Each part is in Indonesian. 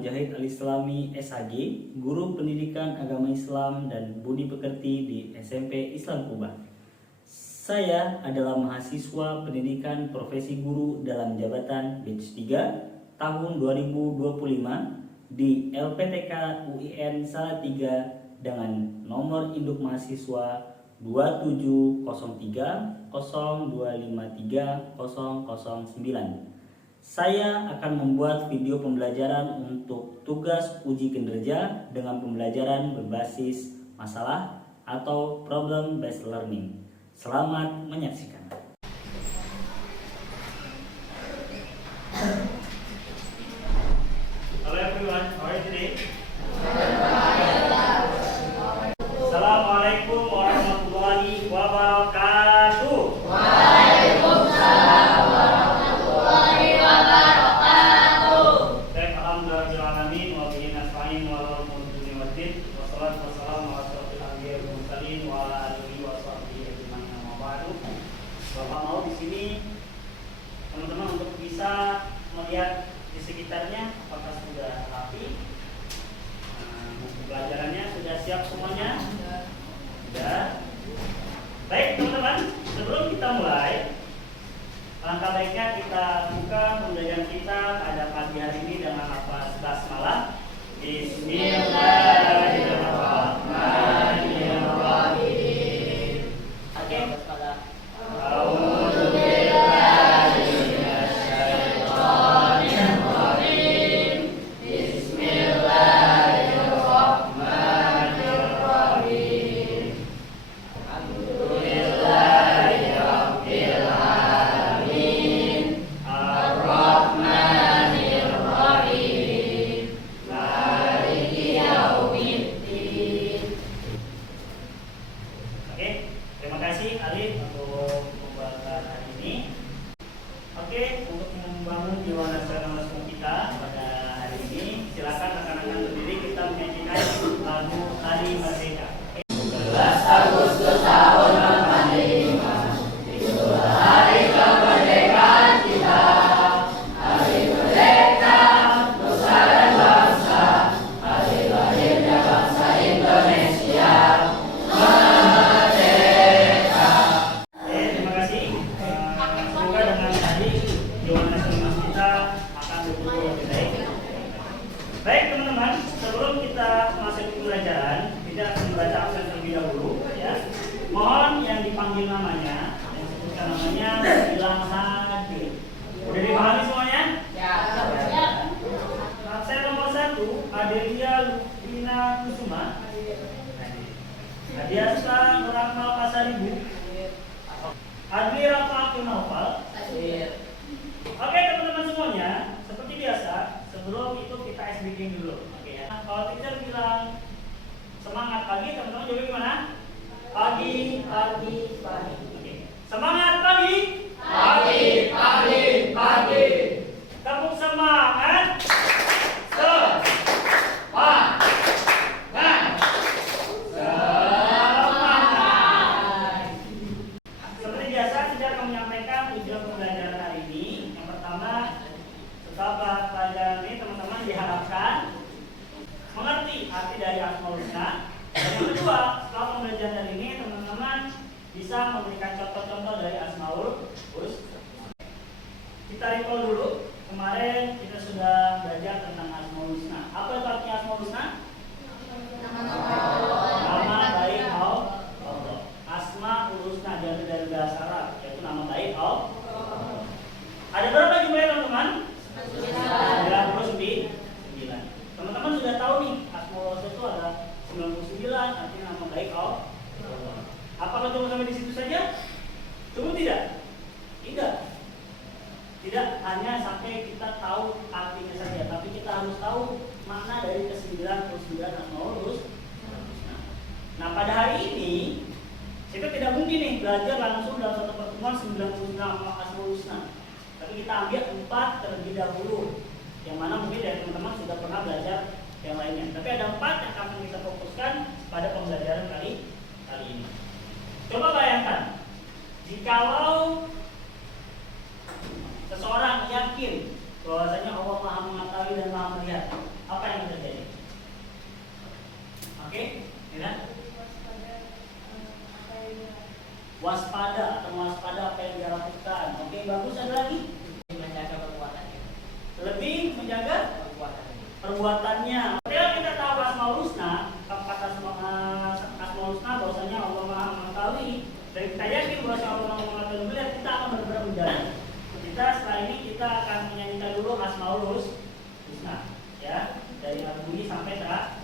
Mujahid Al-Islami SHG, Guru Pendidikan Agama Islam dan Budi Pekerti di SMP Islam Kubah. Saya adalah mahasiswa pendidikan profesi guru dalam jabatan batch 3 tahun 2025 di LPTK UIN Salatiga dengan nomor induk mahasiswa 2703 0253 009. Saya akan membuat video pembelajaran untuk tugas uji kinerja dengan pembelajaran berbasis masalah atau problem based learning. Selamat menyaksikan. Hello everyone, how are you today? Assalamualaikum warahmatullahi wabarakatuh. Waalaikumsalam warahmatullahi wabarakatuh. Baik, alhamdulillahirrahmanirrahim wa bihi nasta'in wa ala umuri waddin wa salatu wassalamu ala asyrofil anbiya'i wal mursalin wa ala alihi wa sahbihi ajma'in amma ba'du. Bapak mau di sini teman-teman untuk bisa melihat di sekitarnya apakah sudah rapi, pelajarannya sudah siap semuanya? Sudah. Baik teman-teman, sebelum kita mulai, alangkah baiknya kita buka pembelajaran kita pada pagi hari ini dengan lafaz basmalah. Bismillahirrahmanirrahim. Oke, terima kasih Alif untuk pembuatan hari ini. Oke, untuk membangun jiwa nasionalisme kita pada hari ini, silakan rekan-rekan berdiri kita menyanyikan lagu Hari Merdeka. 11 Agustus tahun 45, itulah hari kemerdekaan kita. Hari merdeka, nusa dan bangsa, hari lahirnya bangsa Indonesia. Semoga dengan tadi jiwa nasionalisme kita akan bertumbuh lebih baik. Baik teman-teman, sebelum kita masuk ke pelajaran, kita akan membaca absen terlebih dahulu. Ya. Mohon yang dipanggil namanya, yang disebutkan namanya bilang hadir. Udah dipahami semuanya? Ya. Absen nomor 1, Adelia Lupina Kusuma. Adiasa Rakmal Pasaribu. Adli Rafa Akunawal. Oke teman-teman semuanya, seperti biasa, sebelum itu kita ice breaking dulu. Oke ya. Kalau teacher bilang semangat pagi, teman-teman jawab gimana? Pagi, pagi, pagi. Oke. Semangat pagi. Pagi, pagi, pagi. Tepuk semangat. Pelajaran ini teman-teman diharapkan mengerti arti dari Asmaul Husna. Dan yang kedua, setelah pembelajaran dari ini teman-teman bisa memberikan contoh-contoh dari Asmaul Husna. Kita recall dulu, kemarin kita sudah belajar tentang Asmaul Husna. Apa itu artinya Asmaul Husna? Nama baik Allah. Asmaul Husna diambil dari bahasa Arab, yaitu nama baik Allah. Ada berapa jumlahnya teman-teman? 99. Teman-teman sudah tahu nih, Asmaul Husna itu ada 99, artinya nama baik Allah. Apakah cuma sampai di situ saja? Cukup tidak? Tidak. Tidak hanya sampai kita tahu artinya saja, tapi kita harus tahu makna dari ke-99 Asmaul Husna. Nah, pada hari ini kita tidak mungkin nih belajar langsung dalam satu pertemuan 99 Asmaul Husna. Tapi kita ambil 4 terlebih dahulu, yang mana mungkin dari teman-teman sudah pernah belajar yang lainnya. Tapi ada 4 yang akan kita fokuskan pada pembelajaran kali ini. Coba bayangkan, jikalau seseorang yakin bahwasanya Allah Maha Mengetahui dan Maha Melihat, waspada atau waspada apa yang dia lakukan. Oke, bagus. Ada lagi? Menjaga perbuatannya. Lebih menjaga perbuatannya. Ketika kita tahu Asmaul Husna, kata Asmaul Husna bahwasanya Allah Maha mengetahui, dan kita yakin bahwasanya Allah Maha mengetahui, melihat, kita akan benar-benar menjalani. Kita setelah ini kita akan menyanyikan dulu Asmaul Husna, ya, dari Al-Bunyi sampai terakhir.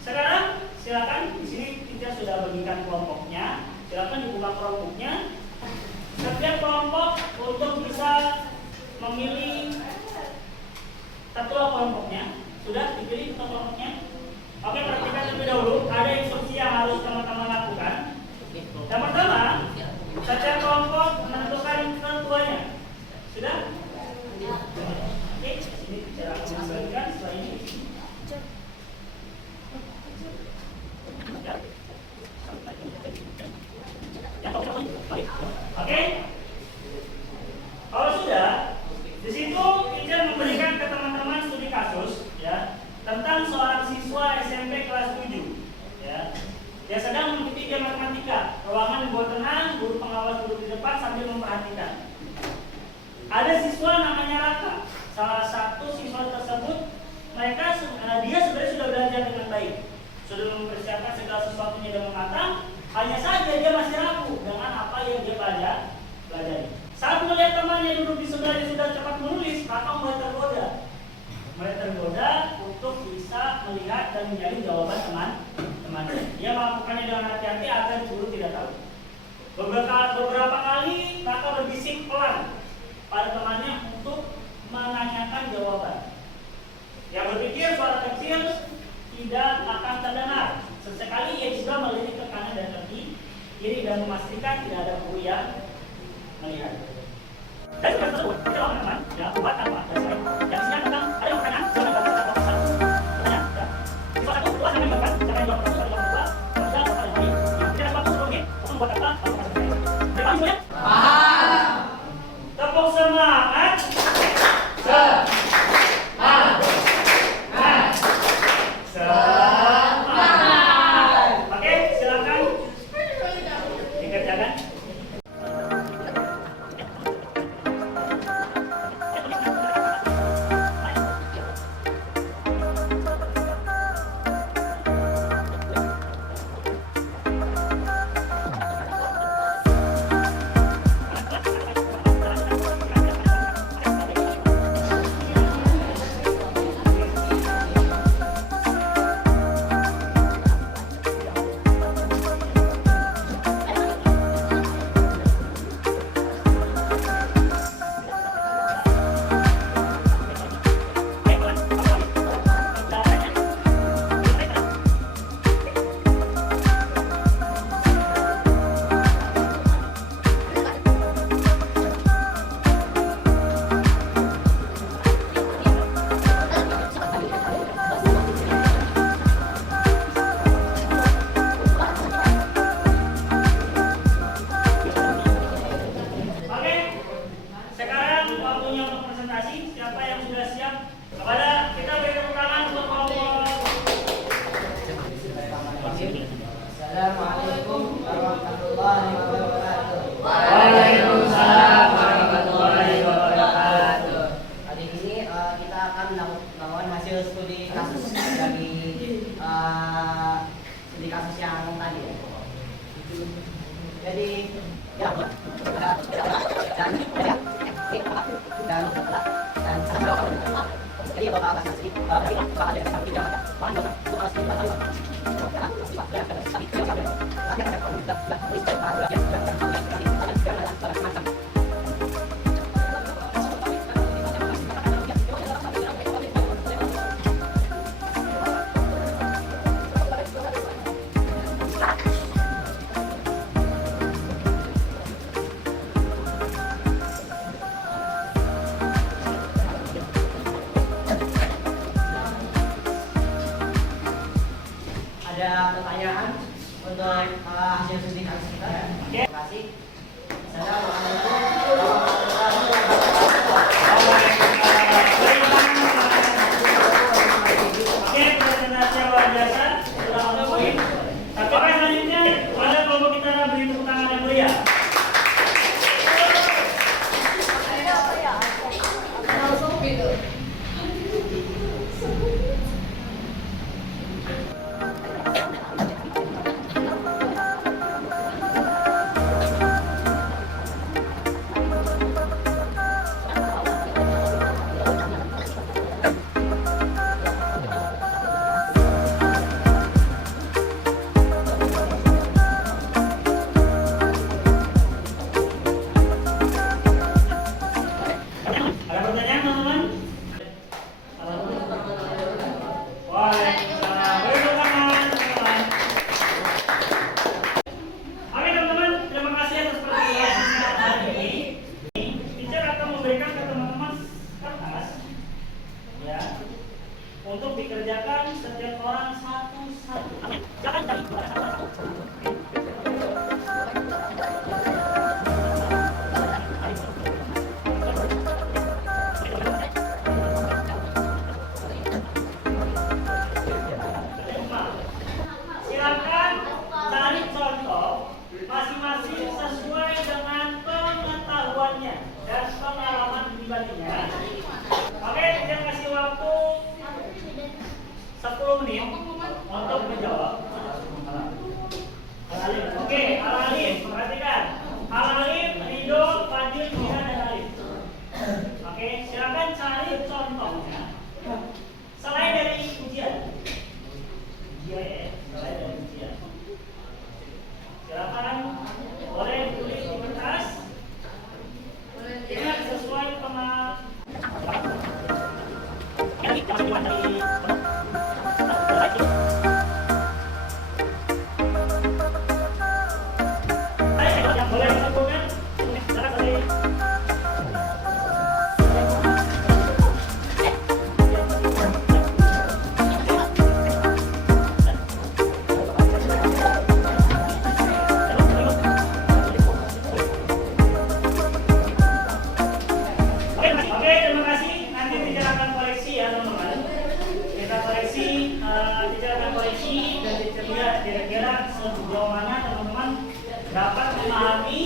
Sekarang silakan, di sini kita sudah bagikan kelompoknya. Silakan dibuka kelompoknya. Setiap kelompok untuk bisa memilih ketua kelompoknya. Sudah dipilih ketua kelompoknya? Oke, perhatikan terlebih dahulu. Ada instruksi yang harus teman-teman lakukan. Yang pertama, setiap kelompok menentukan ketuanya. Sudah? Oke, sini cara membagikan setelah ini. Oke. Kalau sudah, di situ teacher memberikan ke teman-teman studi kasus, ya, tentang seorang siswa SMP kelas 7, ya. Dia sedang mengikuti ujian matematika. Ruangan dibuat tenang, guru pengawas duduk di depan sambil memperhatikan. Ada siswa namanya Raka. Salah satu siswa tersebut, dia sebenarnya sudah belajar dengan baik, sudah mempersiapkan segala sesuatunya dengan matang. Hanya saja dia masih ragu dengan apa yang dia pelajari. Saat melihat temannya duduk di sebelahnya sudah cepat menulis, Raka mulai tergoda untuk bisa melihat dan mencari jawaban teman-temannya. Dia melakukannya dengan hati-hati agar guru tidak tahu. Beberapa kali Raka berbisik pelan pada temannya untuk menanyakan jawaban. Yang berpikir suara kecil tidak akan terdengar. Sesekali ia juga melirik ke kanan dan ke kiri dan memastikan tidak ada guru yang melihat. Dan sekarang tersebut, kita lakukan teman, ya, buat apa? Dan selain yang isinya tentang ada yang pertanyaan, silakan jawab satu persatu. Pertanyaan, ya. Siswa satu, dua, silakan jawab. Silakan jawab satu, silakan jawab dua. Kalau tidak, silakan lagi. Tidak ada waktu 10 menit. Langsung buat apa? Langsung masuk ke sini. Paham semuanya? Paham. Tepuk semangat. Oke, silakan dikerjakan. Assalamualaikum warahmatullahi wabarakatuh. Waalaikumsalam warahmatullahi wabarakatuh. Hari ini kita akan melakukan hasil studi kasus dari studi kasus yang tadi ya. Jadi ya jadi kalau atas nasi tadi ada sapi jangan bahan bakar itu harus ada pertanyaan untuk hasil suntikan kita. Terima kasih. Assalamualaikum warahmatullahi wabarakatuh. Oke, presentasi luar biasa, sudah ada poin. Tapi selanjutnya ada kelompok kita beri tepuk tangan yang meriah. Ada pertanyaan teman-teman? Waalaikumsalam. Beri tepuk tangan, teman-teman. Oke teman-teman, terima kasih atas perhatian hari ini. Teacher akan memberikan ke teman-teman kertas, ya, untuk dikerjakan setiap orang satu-satu. Jangan cari satu-satu. Silakan cari contoh masing-masing sesuai dengan pengetahuannya dan pengalaman pribadinya. Oke, kita kasih waktu 10 menit untuk menjawab. Al-Alim. Oke, Al-Alim, perhatikan. Al-Alim, Ridho, Fadil, Jihan, dan Alif. Oke, silakan cari contohnya selain dari ujian. Selain dari ujian. Silakan boleh ditulis di kertas. Ingat sesuai boleh disambungkan. Oke, terima kasih. Nanti teacher akan koreksi ya teman-teman. Kita koreksi, teacher akan koreksi dan teacher lihat kira-kira sejauh mana teman-teman dapat memahami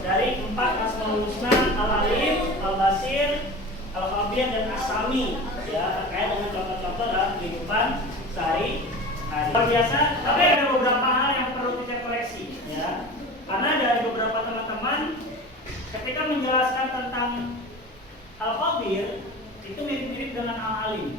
dari 4 Asmaul Husna, Al-Alim, Al-Basir, Al-Khabir, dan As-Sami, ya, terkait dengan contoh-contoh dalam kehidupan sehari-hari. Luar biasa. Tapi ada beberapa hal yang perlu teacher koreksi, ya. Karena dari beberapa teman-teman ketika menjelaskan tentang Al-Khabir itu mirip-mirip dengan Al-Alim.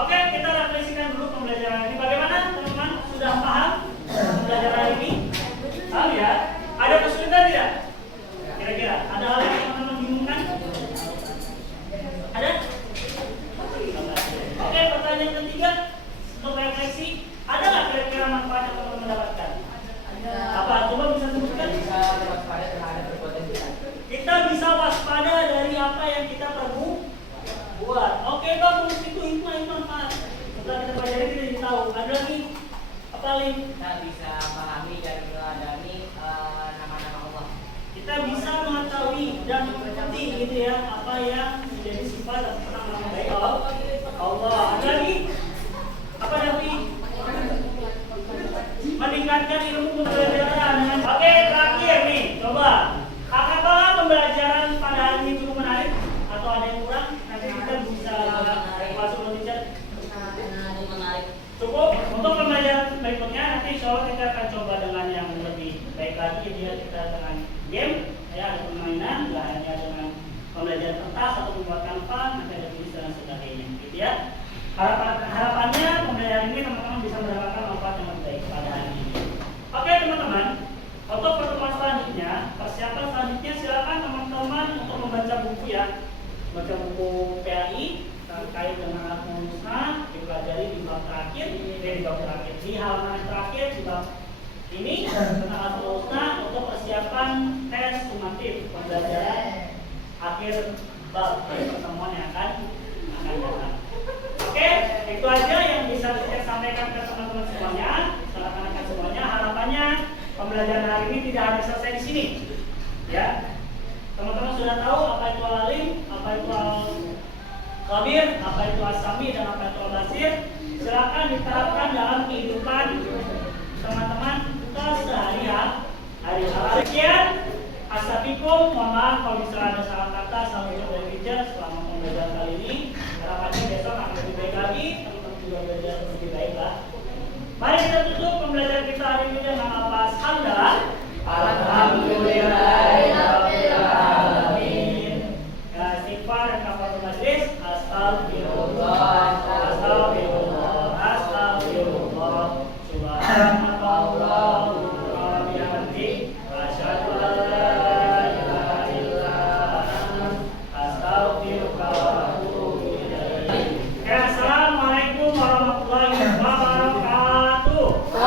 Oke, kita refleksikan dulu pembelajaran ini. Bagaimana teman-teman? Sudah paham pembelajaran ini? Paham ya? Ada kesulitan tidak? Kira-kira ada hal yang teman-teman bingungkan? Ada? Oke, pertanyaan ketiga untuk refleksi. Ada nggak kira-kira manfaat yang teman-teman dapatkan? Apa? Coba bisa sebutkan? Kita bisa waspada dari apa yang kita perbuat. Oke, bagus, itu manfaat. Setelah kita pelajari kita jadi tahu. Ada lagi apa lagi? Kita bisa pahami dan meneladani nama-nama Allah. Kita bisa mengetahui dan mengikuti gitu ya apa yang menjadi sifat atau nama baik Allah. Ada lagi apa nanti? Meningkatkan ilmu pembelajaran. Oke, terakhir nih, coba. Apakah pembelajaran pada hari ini cukup menarik atau ada yang kurang? Nanti kita bisa masuk ke teacher. Cukup untuk pembelajaran berikutnya nanti insya Allah kita akan coba dengan yang lebih baik lagi, jadi kita dengan game, ya ada permainan, nggak hanya dengan pembelajaran kertas atau membuat kanvas, nanti ada tulis dan sebagainya, gitu ya. Harapannya pembelajaran ini teman-teman bisa mendapatkan manfaat yang lebih baik pada hari ini. Oke teman-teman, untuk pertemuan selanjutnya, persiapan selanjutnya silakan teman-teman untuk membaca buku ya, baca buku PAI terkait dengan asmaul husna, dipelajari di bab terakhir, di halaman terakhir di bab ini tentang asmaul husna untuk persiapan tes sumatif pembelajaran akhir bab pertemuan yang akan datang. Oke, itu aja yang bisa saya sampaikan ke teman-teman semuanya, rekan-rekan semuanya. Harapannya pembelajaran hari ini tidak hanya selesai di sini, ya. Teman-teman sudah tahu apa itu al-alim, apa itu al-khabir, apa itu as-sami dan apa itu al-basir. Silakan diterapkan dalam kehidupan teman-teman keseharian. Sekian, astaghfirullahaladzim, mohon maaf kalau misalnya ada salah kata, salah ucap dari teacher selama pembelajaran kali ini. Harapannya besok akan lebih baik lagi, teman-teman juga belajar lebih baik lah. Mari kita tutup pembelajaran kita hari ini dengan lafaz hamdalah. Alhamdulillahirabbil alamin. Ya, istighfar dan kafaratul majlis. Astagfirullah, astagfirullah, astagfirullah. Subhanallah wa bihamdihi, asyhadu an la ilaha illa anta, astaghfiruka wa atubu ilaik. Assalamualaikum warahmatullahi wabarakatuh.